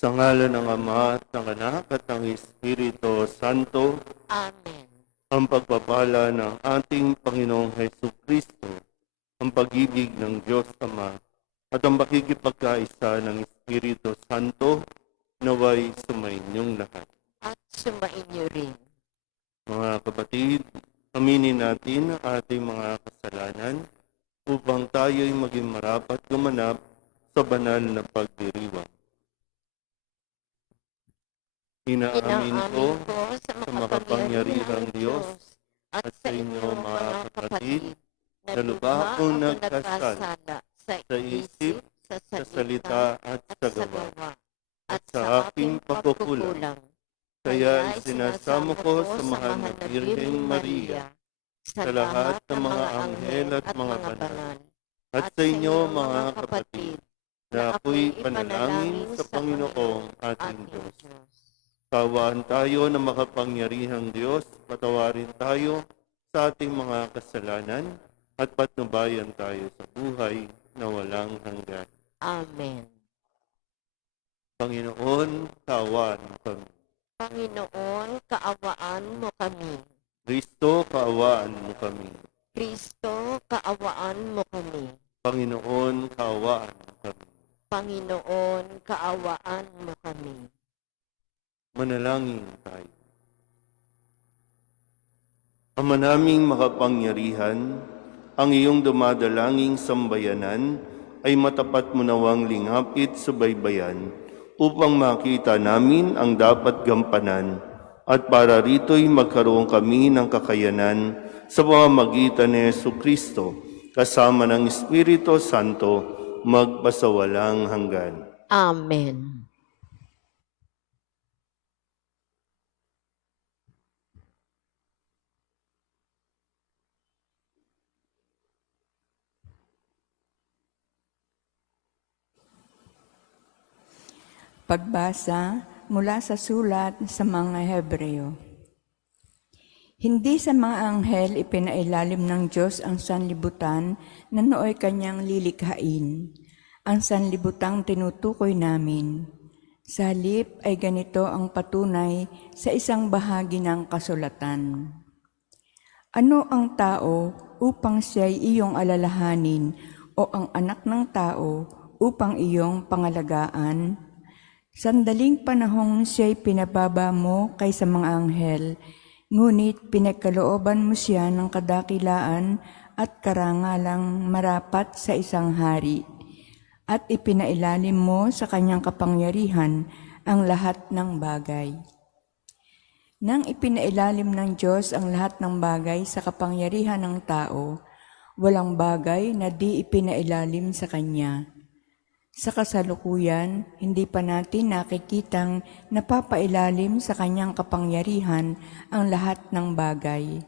Sa ngalan ng Ama, at ng Anak, at ng Espiritu Santo, Amen. ang pagpapala ng ating Panginoong Hesukristo, ang pag-ibig ng Diyos Ama, at ang pakikipagkaisa ng Espiritu Santo, naway sumainyong lahat. At sumainyo rin. Mga kapatid, aminin natin ang ating mga kasalanan upang tayo'y maging marapat gumanap sa banal na pagdiriwang. Inaamin ko sa sa makapangyarihang Diyos at sa inyo mga kapatid na lubha akong nagkasala sa isip, sa salita at sa gawa, at sa aking pagkukulang. Kaya isinasamo ko sa mahal na Birheng Maria, sa lahat ng mga anghel at mga banal, at sa inyo mga kapatid, na ako'y panalangin sa Panginoong ating Diyos. Kawaan tayo ng makapangyarihang Diyos, patawarin tayo sa ating mga kasalanan, at patnubayan tayo sa buhay na walang hanggan. Amen. Panginoon, kaawaan mo kami. Panginoon, kaawaan mo kami. Kristo, kaawaan mo kami. Kristo, kaawaan mo kami. Panginoon, kaawaan mo kami. Panginoon, kaawaan mo kami. Manalangin tayo. Ama naming makapangyarihan, ang iyong dumadalanging sambayanan ay matapat mo nawang lingapit sa baybayan upang makita namin ang dapat gampanan at para rito'y magkaroon kami ng kakayanan sa pamamagitan ni Jesucristo kasama ng Espiritu Santo magpasawalang hanggan. Amen. Pagbasa mula sa sulat sa mga Hebreo. Hindi sa mga anghel ipinailalim ng Diyos ang sanlibutan na nooy kanyang lilikhain. Ang sanlibutang tinutukoy namin. Sa halip ay ganito ang patunay sa isang bahagi ng kasulatan. Ano ang tao upang siya'y iyong alalahanin o ang anak ng tao upang iyong pangalagaan? Sandaling panahong siya'y pinababa mo kaysa mga anghel, ngunit pinagkalooban mo siya ng kadakilaan at karangalang marapat sa isang hari, at ipinailalim mo sa kanyang kapangyarihan ang lahat ng bagay. Nang ipinailalim ng Diyos ang lahat ng bagay sa kapangyarihan ng tao, walang bagay na di ipinailalim sa Kanya. Sa kasalukuyan, hindi pa natin nakikitang napapailalim sa kanyang kapangyarihan ang lahat ng bagay.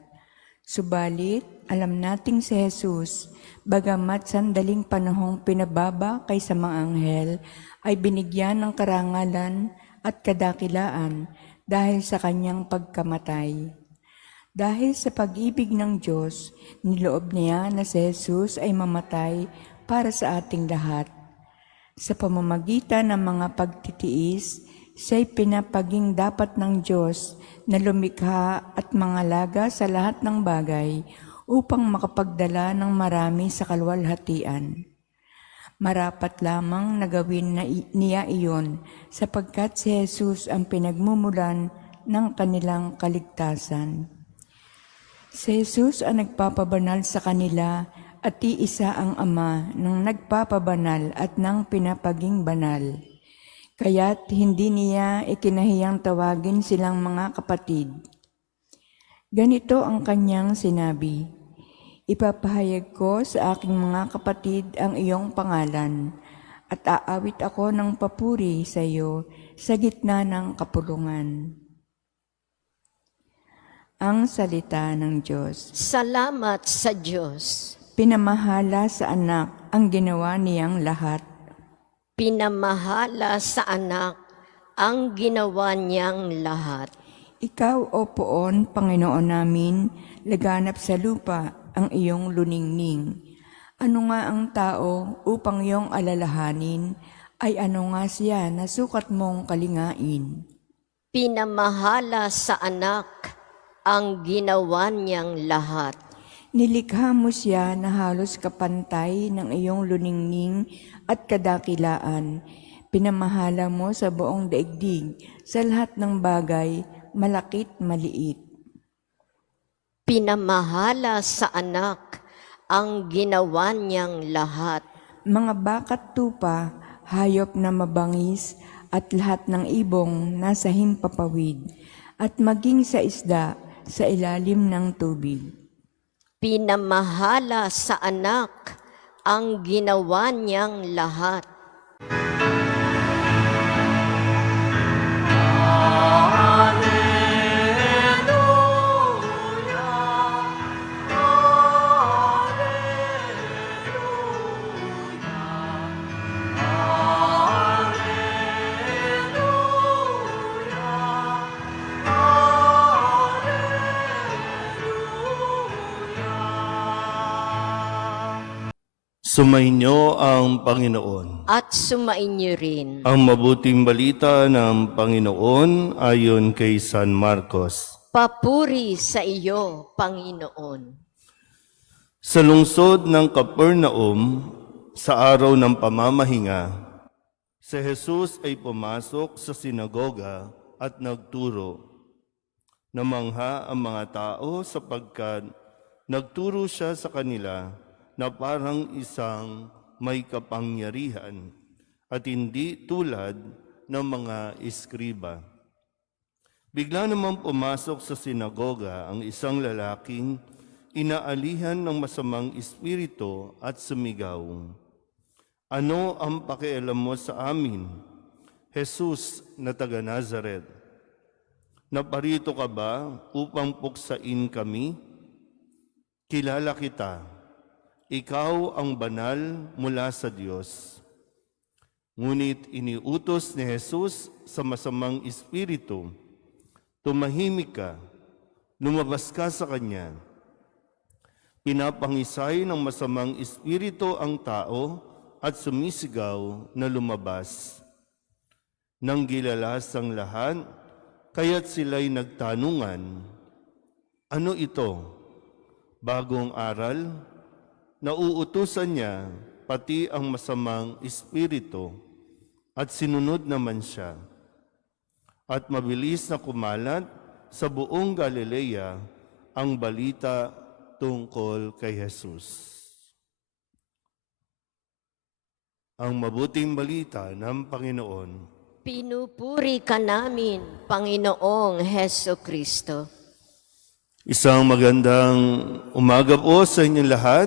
Subalit, alam nating si Jesus, bagamat sandaling panahong pinababa kaysa mga anghel, ay binigyan ng karangalan at kadakilaan dahil sa kanyang pagkamatay. Dahil sa pag-ibig ng Diyos, niloob niya na si Jesus ay mamatay para sa ating lahat. Sa pamamagitan ng mga pagtitiis, siya'y pinapaging dapat ng Diyos na lumikha at mangalaga sa lahat ng bagay upang makapagdala ng marami sa kaluwalhatian. Marapat lamang na gawin niya iyon sapagkat si Jesus ang pinagmumulan ng kanilang kaligtasan. Si Jesus ang nagpapabanal sa kanila at iisa ang Ama ng nagpapabanal at ng pinapaging banal. Kaya't hindi niya ikinahiyang tawagin silang mga kapatid. Ganito ang kanyang sinabi, "Ipapahayag ko sa aking mga kapatid ang iyong pangalan, at aawit ako ng papuri sa iyo sa gitna ng kapulungan." Ang salita ng Diyos. Salamat sa Diyos. Pinamahala sa anak ang ginawa niyang lahat. Pinamahala sa anak ang ginawa niyang lahat. Ikaw, O Poon, Panginoon namin, laganap sa lupa ang iyong luningning. Ano nga ang tao upang iyong alalahanin Ay ano nga siya na sukat mong kalingain? Pinamahala sa anak ang ginawa niyang lahat. Nilikha mo siya na halos kapantay ng iyong luningning at kadakilaan. Pinamahala mo sa buong daigdig, sa lahat ng bagay, malakit maliit. Pinamahala sa anak ang ginawa niyang lahat. Mga bakat tupa, hayop na mabangis, at lahat ng ibong nasa himpapawid, at maging sa isda sa ilalim ng tubig. Pinamahala sa anak ang ginawa niyang lahat. Sumainyo ang Panginoon. At sumainyo rin. Ang mabuting balita ng Panginoon ayon kay San Marcos. Papuri sa iyo, Panginoon. Sa lungsod ng Capernaum, sa araw ng pamamahinga, si Jesus ay pumasok sa sinagoga at nagturo. Namangha ang mga tao sapagkat nagturo siya sa kanila na parang isang may kapangyarihan at hindi tulad ng mga eskriba. Bigla namang pumasok sa sinagoga ang isang lalaking inaalihan ng masamang espiritu at sumigaw, "Ano ang pakialam mo sa amin, Jesus na taga Nazaret? Naparito ka ba upang puksain kami? Kilala kita. Ikaw ang banal mula sa Diyos." Ngunit iniutos ni Jesus sa masamang espiritu, "Tumahimik ka, lumabas ka sa kanya." Pinapangisay ng masamang espiritu ang tao at sumisigaw na lumabas. Nang gilalas ang lahat, kaya't sila'y nagtanungan, "Ano ito? Bagong aral?" Nauutusan niya pati ang masamang espiritu at sinunod naman siya. At mabilis na kumalat sa buong Galilea ang balita tungkol kay Jesus. Ang mabuting balita ng Panginoon. Pinupuri ka namin, Panginoong Heso Kristo. Isang magandang umaga po sa inyong lahat.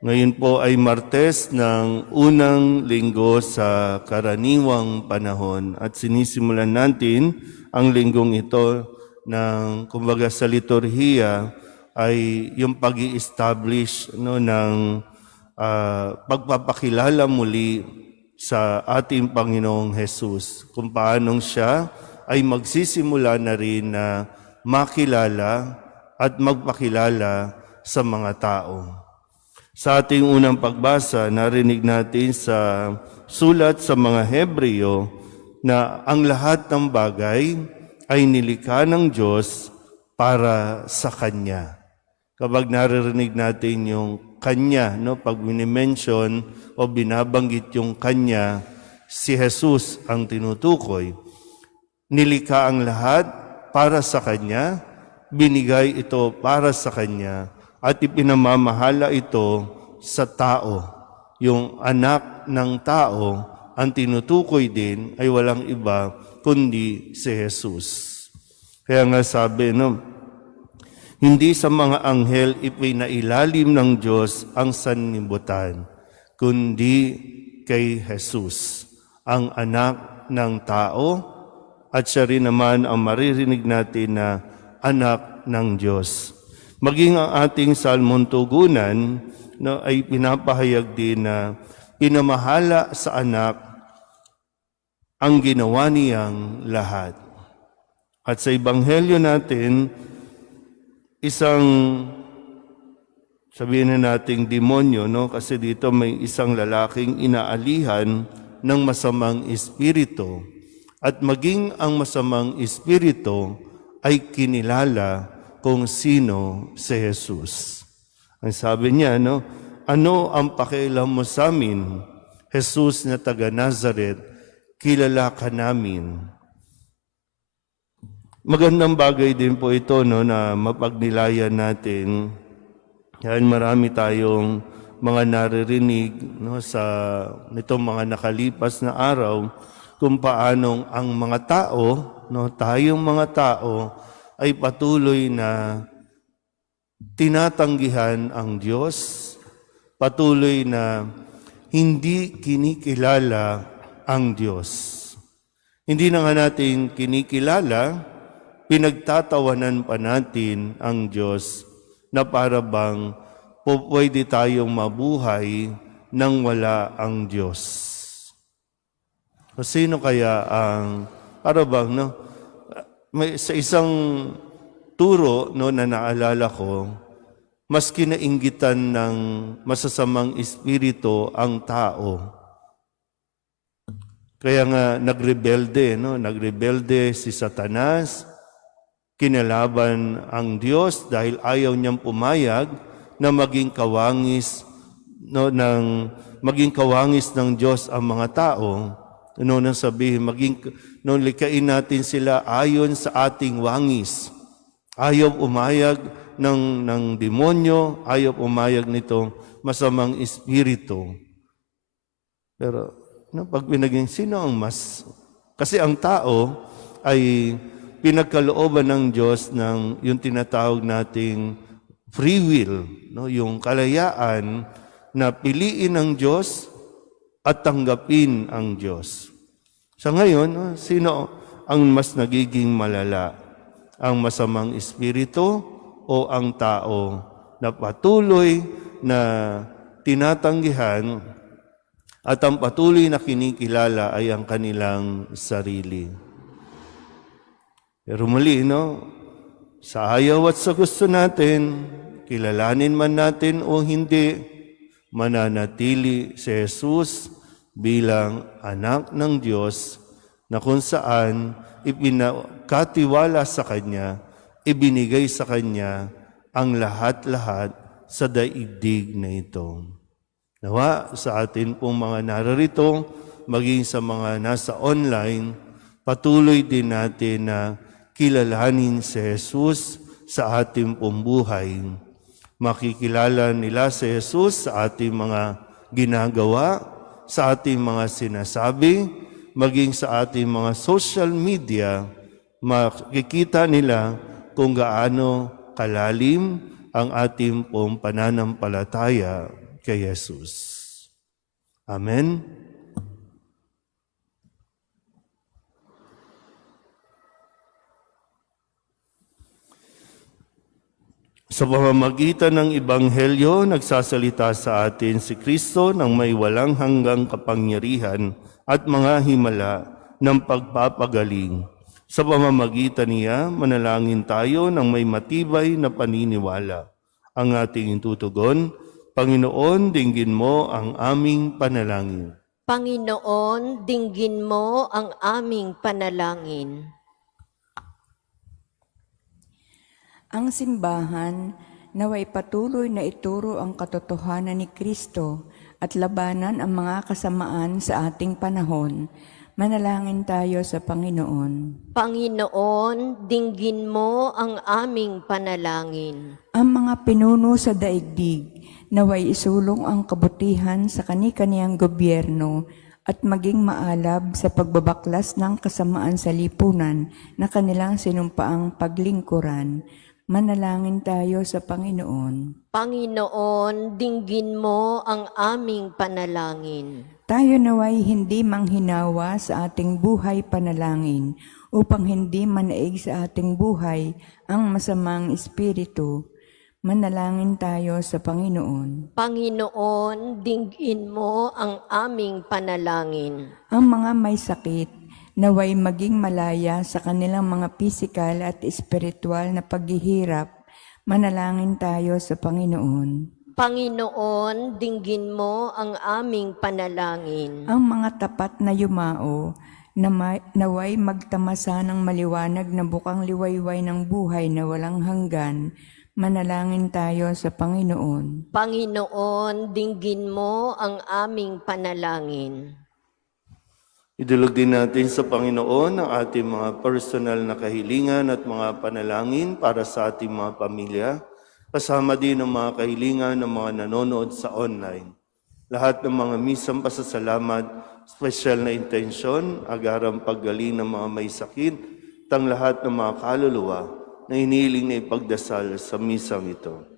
Ngayon po ay Martes ng unang linggo sa karaniwang panahon at sinisimulan natin ang linggong ito ng kumbaga sa liturhiya ay yung pag-i-establish ng pagpapakilala muli sa ating Panginoong Jesus kung paanong siya ay magsisimula na rin na makilala at magpakilala sa mga tao. Sa ating unang pagbasa, narinig natin sa sulat sa mga Hebreo na ang lahat ng bagay ay nilikha ng Diyos para sa Kanya. Kapag naririnig natin yung Kanya, pag minimension o binabanggit yung Kanya, si Jesus ang tinutukoy. Nilikha ang lahat para sa Kanya, binigay ito para sa Kanya, at ipinamamahala ito sa tao. Yung anak ng tao, ang tinutukoy din ay walang iba kundi si Jesus. Kaya nga sabi, hindi sa mga anghel ipinailalim ng Diyos ang sanlibutan, kundi kay Jesus, ang anak ng tao, at siya rin naman ang maririnig natin na anak ng Diyos. Maging ang ating salmon tugunan ay pinapahayag din na pinamahala sa anak ang ginawa niyang lahat. At sa Ebanghelyo natin, isang sabihin na nating demonyo, no? Kasi dito may isang lalaking inaalihan ng masamang espiritu. At maging ang masamang espiritu ay kinilala kung sino si Jesus. Ang sabi niya, no? Ano ang pakialam mo sa amin, Jesus na taga Nazareth, kilala ka namin. Magandang bagay din po ito, no, na mapagnilayan natin. Yan, marami tayong mga naririnig, no, sa nitong mga nakalipas na araw kung paanong ang mga tao, no, tayong mga tao ay patuloy na tinatanggihan ang Diyos, patuloy na hindi kinikilala ang Diyos. Hindi na nga natin kinikilala, pinagtatawanan pa natin ang Diyos na para bang pwede tayong mabuhay nang wala ang Diyos. O sino kaya ang, para bang, no? Sa isang turo, no, na naalala ko, mas kinainggitan ng masasamang espiritu ang tao. Kaya nga nagrebelde, no? Nagrebelde si Satanas, kinalaban ang Diyos dahil ayaw niyang pumayag na maging kawangis, no, maging kawangis ng Diyos ang mga tao. Ano nang sabihin, likain natin sila ayon sa ating wangis. Ayaw umayag ng demonyo, ayaw umayag nitong masamang espiritu. Pero no, pag pinaging sino ang mas? Kasi ang tao ay pinagkalooban ng Diyos ng yung tinatawag nating free will, no? Yung kalayaan na piliin ang Diyos at tanggapin ang Diyos. Sa ngayon, no, sino ang mas nagiging malala? Ang masamang espiritu o ang tao na patuloy na tinatanggihan at ang patuloy na kinikilala ay ang kanilang sarili? Pero muli, no, sa ayaw at sa gusto natin, kilalanin man natin o hindi, mananatili si Jesus bilang anak ng Diyos na kung saan ipinakatiwala sa Kanya, ibinigay sa Kanya ang lahat-lahat sa daigdig na ito. Nawa sa atin pong mga nararito, maging sa mga nasa online, patuloy din natin na kilalanin si Jesus sa ating pong buhay. Makikilala nila si Jesus sa ating mga ginagawa, sa ating mga sinasabi, maging sa ating mga social media, makikita nila kung gaano kalalim ang ating pong pananampalataya kay Jesus. Amen. Sa pamamagitan ng Ebanghelyo, nagsasalita sa atin si Kristo ng may walang hanggang kapangyarihan at mga himala ng pagpapagaling. Sa pamamagitan niya, manalangin tayo ng may matibay na paniniwala. Ang ating tutugon, Panginoon, dinggin mo ang aming panalangin. Panginoon, dinggin mo ang aming panalangin. Ang simbahan naway patuloy na ituro ang katotohanan ni Kristo at labanan ang mga kasamaan sa ating panahon. Manalangin tayo sa Panginoon. Panginoon, dinggin mo ang aming panalangin. Ang mga pinuno sa daigdig naway isulong ang kabutihan sa kani-kaniyang gobyerno at maging maalab sa pagbabaklas ng kasamaan sa lipunan na kanilang sinumpaang paglingkuran. Manalangin tayo sa Panginoon. Panginoon, dinggin mo ang aming panalangin. Tayo naway hindi manghinawa sa ating buhay panalangin upang hindi manaig sa ating buhay ang masamang espiritu. Manalangin tayo sa Panginoon. Panginoon, dinggin mo ang aming panalangin. Ang mga may sakit naway maging malaya sa kanilang mga pisikal at espiritual na paghihirap. Manalangin tayo sa Panginoon. Panginoon, dinggin mo ang aming panalangin. Ang mga tapat na yumao, naway magtamasa ng maliwanag na bukang liwayway ng buhay na walang hanggan, manalangin tayo sa Panginoon. Panginoon, dinggin mo ang aming panalangin. Idulog din natin sa Panginoon ang ating mga personal na kahilingan at mga panalangin para sa ating mga pamilya, kasama din ang mga kahilingan ng mga nanonood sa online. Lahat ng mga misang pasasalamat, special na intensyon, agarang paggaling ng mga may sakit, at lahat ng mga kaluluwa na hinihiling na ipagdasal sa misang ito.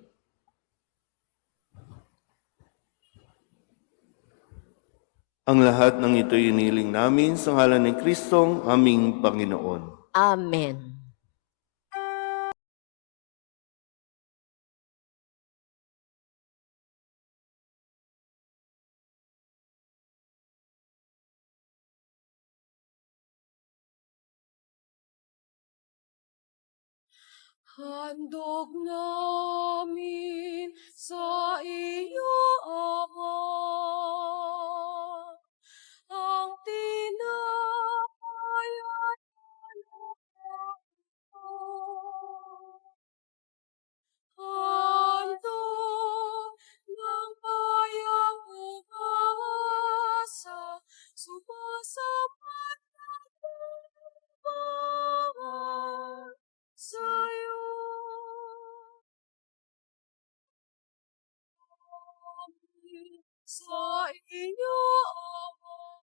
Ang lahat ng ito hinihiling namin sa ngalan ni Kristong aming Panginoon. Amen. Handog namin sa iyo, Ama, ang tinapay at alukong ito. Handog ng bayang umasa, sumasapat na tumangan sa'yo. Sa iyo, Ama,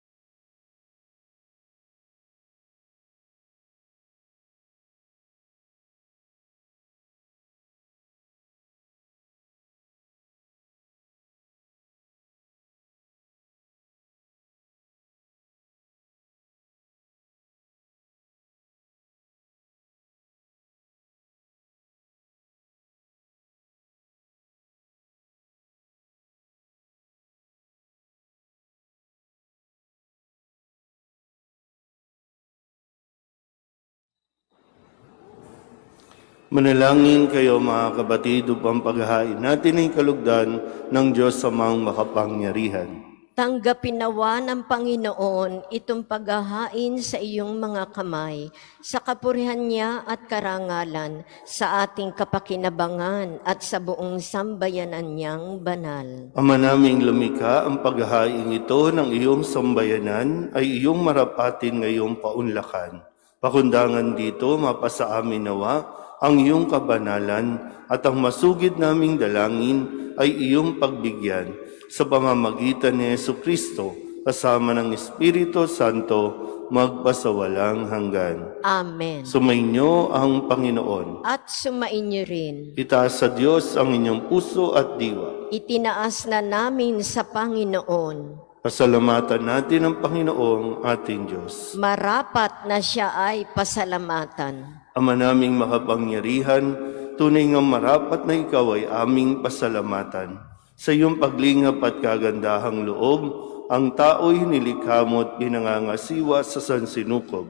Manalangin kayo mga kapatid upang paghahain natin ay kalugdan ng Diyos Amang makapangyarihan. Tanggapin nawa ng Panginoon itong paghahain sa iyong mga kamay, sa kapurihan niya at karangalan, sa ating kapakinabangan at sa buong sambayanan niyang banal. Ama naming lumikha, ang paghahain ito ng iyong sambayanan ay iyong marapatin ngayong paunlakan. Pakundangan dito, mapasa amin nawa ang iyong kabanalan at ang masugid naming dalangin ay iyong pagbigyan sa pamamagitan ni Jesucristo kasama ng Espiritu Santo magpasawalang hanggan. Amen. Sumainyo ang Panginoon. At sumainyo rin. Itaas sa Diyos ang inyong puso at diwa. Itinaas na namin sa Panginoon. Pasalamatan natin ang Panginoong ating Diyos. Marapat na siya ay pasalamatan. Ama naming makapangyarihan, tunay nga marapat na ikaw ay aming pasalamatan. Sa iyong paglingap at kagandahang loob, ang tao'y nilikha mo at pinangangasiwa sa sansinukob.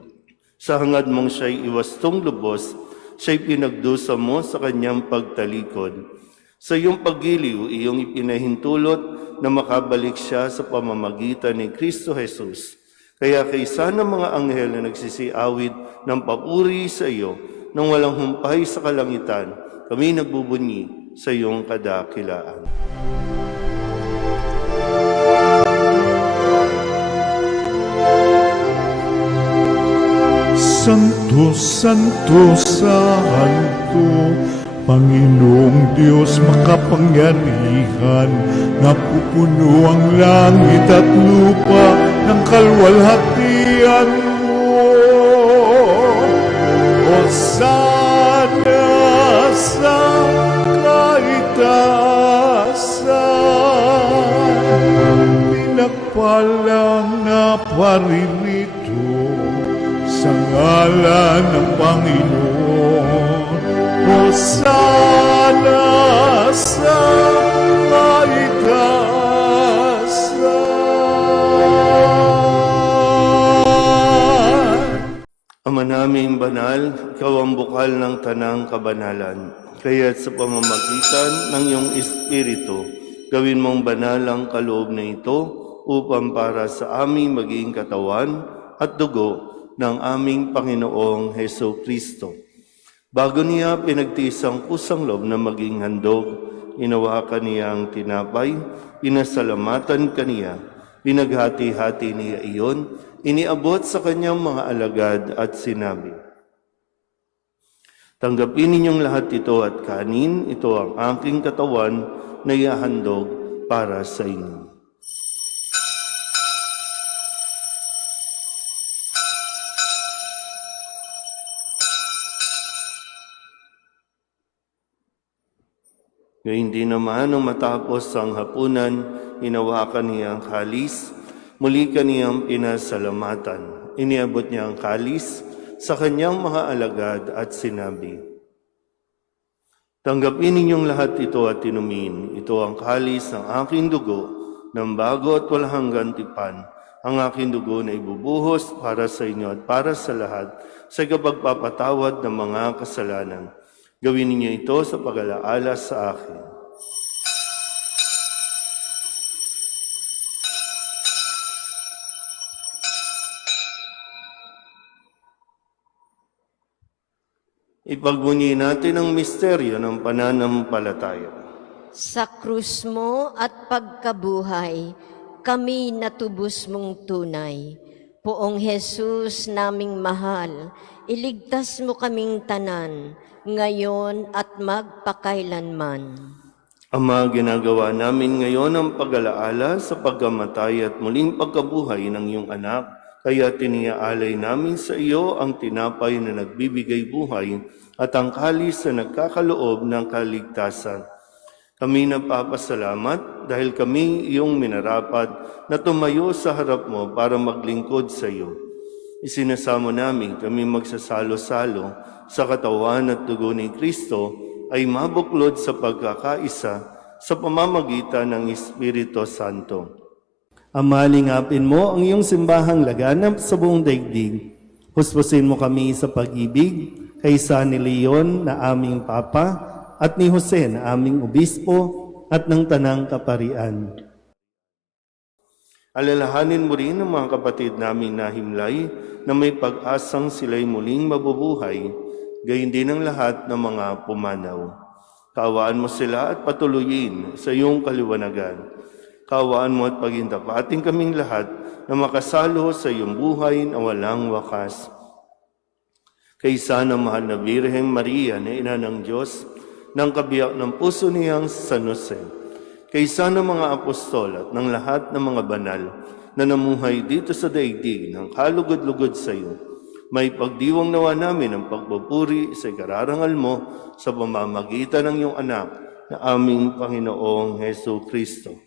Sa hangad mong siya'y iwastong lubos, siya'y pinagdusa mo sa kanyang pagtalikod. Sa iyong paggiliw, iyong ipinahintulot na makabalik siya sa pamamagitan ni Kristo Jesus. Kaya kaysa ng mga anghel na nagsisiawit ng papuri sa iyo, nang walang humpay sa kalangitan, kami nagbubunyi sa iyong kadakilaan. Santo, Santo, Santo, Panginoong Diyos makapangyarihan, napupuno ang langit at lupa ng kalwalhatian mo. Hosana sa kaitaasan, pinagpalang na paririto sa ngalan ng Panginoon. Hosana sa kaitaasan. Ama naming banal, ikaw ang bukal ng tanang kabanalan. Kaya't sa pamamagitan ng iyong Espiritu, Gawin mong banal ang kaloob na ito upang para sa aming maging katawan at dugo ng aming Panginoong Heso Kristo. Bago niya pinagtiis ang kusang loob na maging handog, inawakan niya ang tinapay, pinasalamatan kaniya, pinaghati-hati niya iyon, iniabot sa kanyang mga alagad at sinabi, "Tanggapin ninyong lahat ito at kanin, ito ang aking katawan na ihahandog para sa inyo." Gayun din naman, nung matapos ang hapunan, hinawakan niya ang kalis, muli kaniyang pinasalamatan. Iniabot niya ang kalis sa kanyang mga alagad at sinabi, "Tanggapin ninyong lahat ito at inumin. Ito ang kalis ng aking dugo, ng bago at walang hanggang tipan. Ang aking dugo na ibubuhos para sa inyo at para sa lahat sa kapagpapatawad ng mga kasalanan. Gawin ninyo ito sa pag-alaala sa akin." Ipagbunyi natin ang misteryo ng pananampalataya. Sa krus mo at pagkabuhay, kami natubos mong tunay. Poong Jesus naming mahal, iligtas mo kaming tanan, ngayon at magpakailanman. Ama, ginagawa namin ngayon ang pag-alaala sa pagkamatay at muling pagkabuhay ng iyong anak, kaya tiniaalay namin sa iyo ang tinapay na nagbibigay buhay at ang kalis na nagkakaloob ng kaligtasan. Kami nagpapasalamat dahil kami iyong minarapat na tumayo sa harap mo para maglingkod sa iyo. Isinasamo namin kami magsasalo-salo sa katawan at dugo ni Kristo ay mabuklod sa pagkakaisa sa pamamagitan ng Espiritu Santo. Ama, lingapin mo ang iyong simbahang laganap sa buong daigdig. Huspusin mo kami sa pag-ibig kay San Leon na aming Papa at ni Jose na aming Obispo at ng Tanang Kaparian. Alalahanin mo rin ang mga kapatid naming nahimlay na may pag-asang sila'y muling mabubuhay, gayon din ang lahat ng mga pumanaw. Kaawaan mo sila at patuloyin sa iyong kaliwanagan. Kaawaan mo at pagintapating kaming lahat na makasalo sa iyong buhay na walang wakas. Kaysa ng mahal na Birheng Maria na ina ng Diyos, ng kabiyak ng puso niyang San Jose, kaysa ng mga apostol at ng lahat ng mga banal na namuhay dito sa daigdig ng kalugod-lugod sa iyo, may pagdiwang nawa namin ang pagpupuri sa ikararangal mo sa pamamagitan ng iyong anak na aming Panginoong Heso Kristo.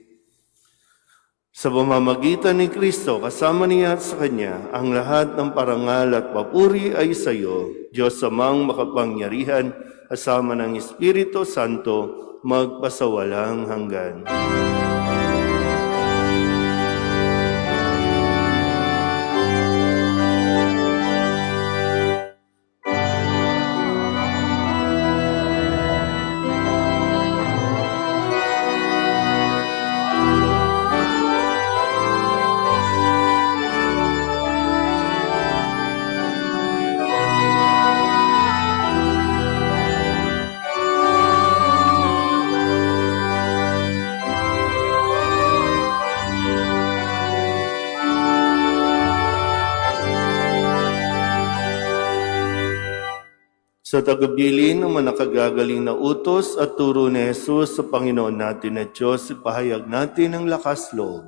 Sa pamamagitan ni Kristo, kasama niya at sa Kanya, ang lahat ng parangal at papuri ay sa iyo, Diyos Amang makapangyarihan, kasama ng Espiritu Santo, magpasawalang hanggan. Sa tagubilin ng mga nakagagaling na utos at turo ni Jesus sa Panginoon natin at Diyos, ipahayag natin ang lakas loob.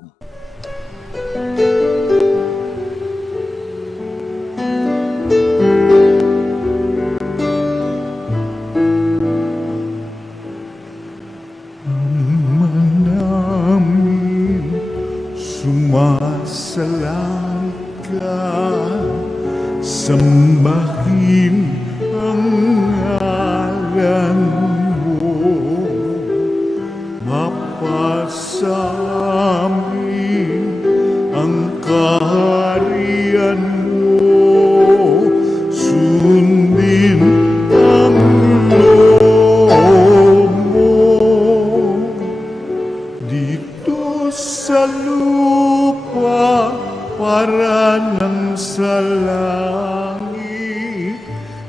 Ama namin, sumasalangit ka, sambahin ang ngalan mo, mapasa amin ang kaharian mo, sundin ang loob mo daranan sa langit,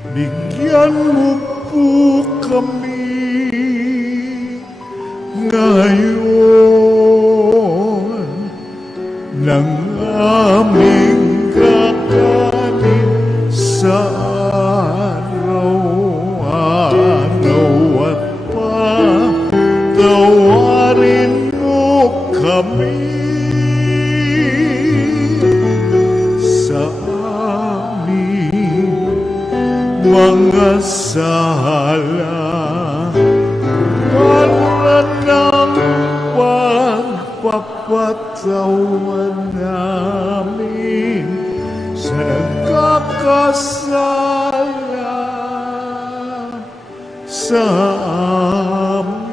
bigyan mo po kami ngayon ng aming kakanin sa araw-araw at patawarin mo kami sa aming mga sala para ng pagpapatawan namin sa nagkakasala sa amin.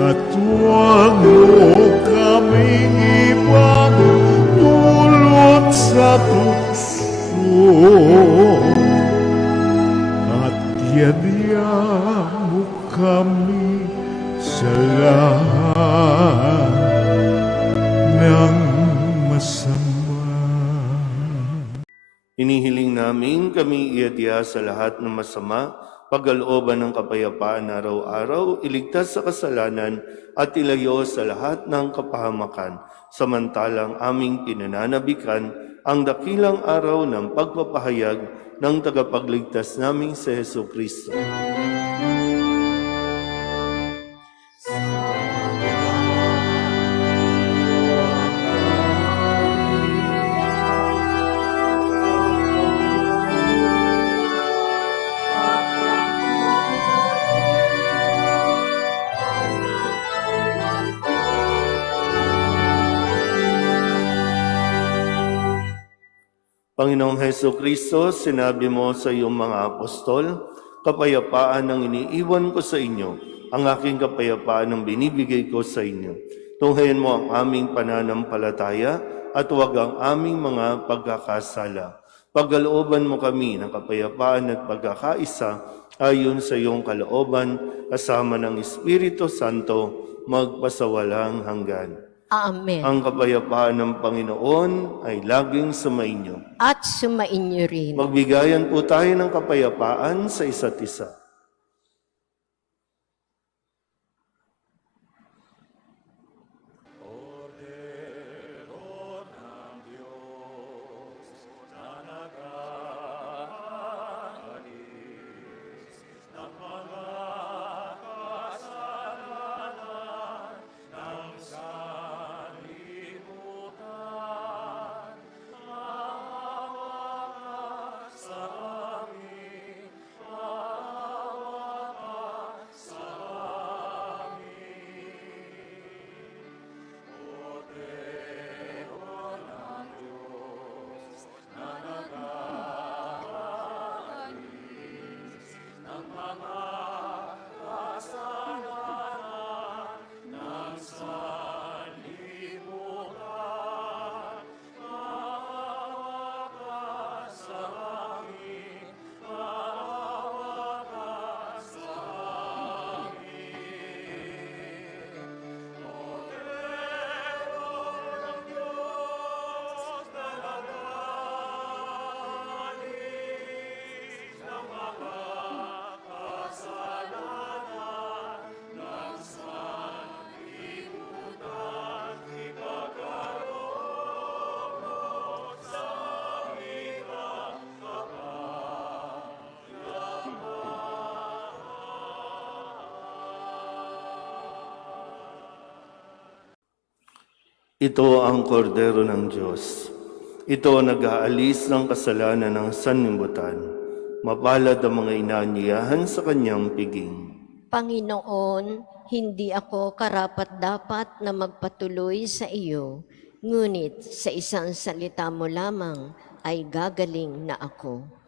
At huwag mo kaming ipagdulot sa tukso, at yadya mo kami sa lahat ng masama. Hinihiling namin kami iadya sa lahat ng masama, pagkalooban ng kapayapaan araw-araw, iligtas sa kasalanan at ilayo sa lahat ng kapahamakan, samantalang aming pinananabikan ang dakilang araw ng pagpapahayag ng tagapagligtas naming si Hesus Kristo. Panginoong Hesus Kristo, sinabi mo sa iyong mga apostol, kapayapaan ang iniiwan ko sa inyo, ang aking kapayapaan ang binibigay ko sa inyo. Tunghayan mo ang aming pananampalataya at huwag ang aming mga pagkakasala. Pagkalooban mo kami ng kapayapaan at pagkakaisa ayon sa iyong kalooban, kasama ng Espiritu Santo, magpasawalang hanggan. Amen. Ang kapayapaan ng Panginoon ay laging sumainyo. At sumainyo rin. Magbigayan po tayo ng kapayapaan sa isa't isa. Ito ang kordero ng Diyos. Ito nag-aalis ng kasalanan ng sanlibutan. Mapalad ang mga inaanyayahan sa kanyang piging. Panginoon, hindi ako karapat-dapat na magpatuloy sa iyo, ngunit sa isang salita mo lamang ay gagaling na ako.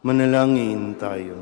Manalangin tayo.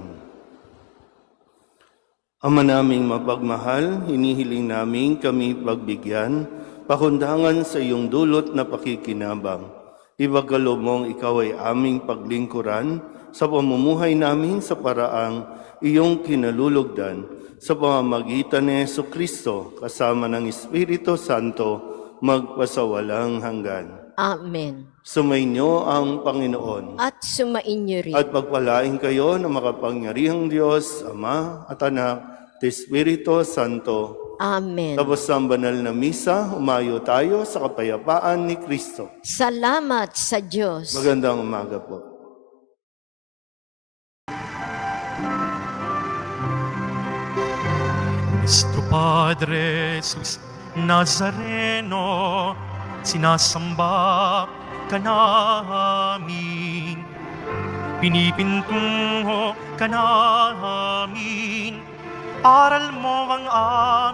Ama naming mapagmahal, hinihiling namin kami pagbigyan, pakundangan sa iyong dulot na pakikinabang. Ibagkaloob mong ikaw ay aming paglingkuran sa pamumuhay namin sa paraang iyong kinalulugdan sa pamamagitan ni Jesucristo kasama ng Espiritu Santo magpasawalang hanggan. Amen. Sumainyo ang Panginoon. At sumainyo rin. At pagpalain kayo ng makapangyarihang Diyos, Ama at Anak, at Espiritu Santo. Amen. Tapos ang banal na misa, umayo tayo sa kapayapaan ni Kristo. Salamat sa Diyos. Magandang umaga po. Nuestro Padre Jesus Nazareno, sinasamba ka namin, pinipintungo ka namin, aral mo ang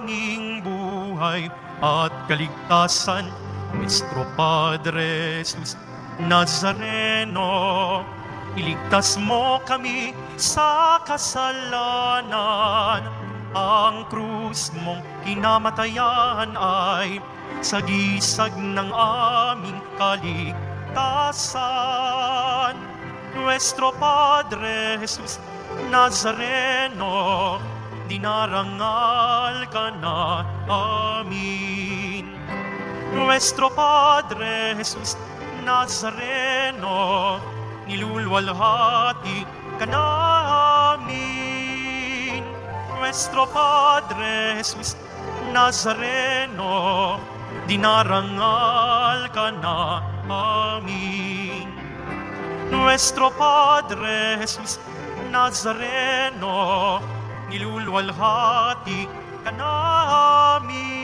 aming buhay at kaligtasan. Nuestro Padre Jesus Nazareno, iligtas mo kami sa kasalanan. Ang krus mong kinamatayan ay sagisag ng aming kaligtasan. Nuestro Padre Jesus Nazareno, dinarangal ka na amin. Nuestro Padre Jesus Nazareno, nilulwalhati ka namin. Nuestro Padre Jesus Nazareno, dinarangal ka na amin. Nuestro Padre Jesus Nazareno, nilulwalhati ka namin.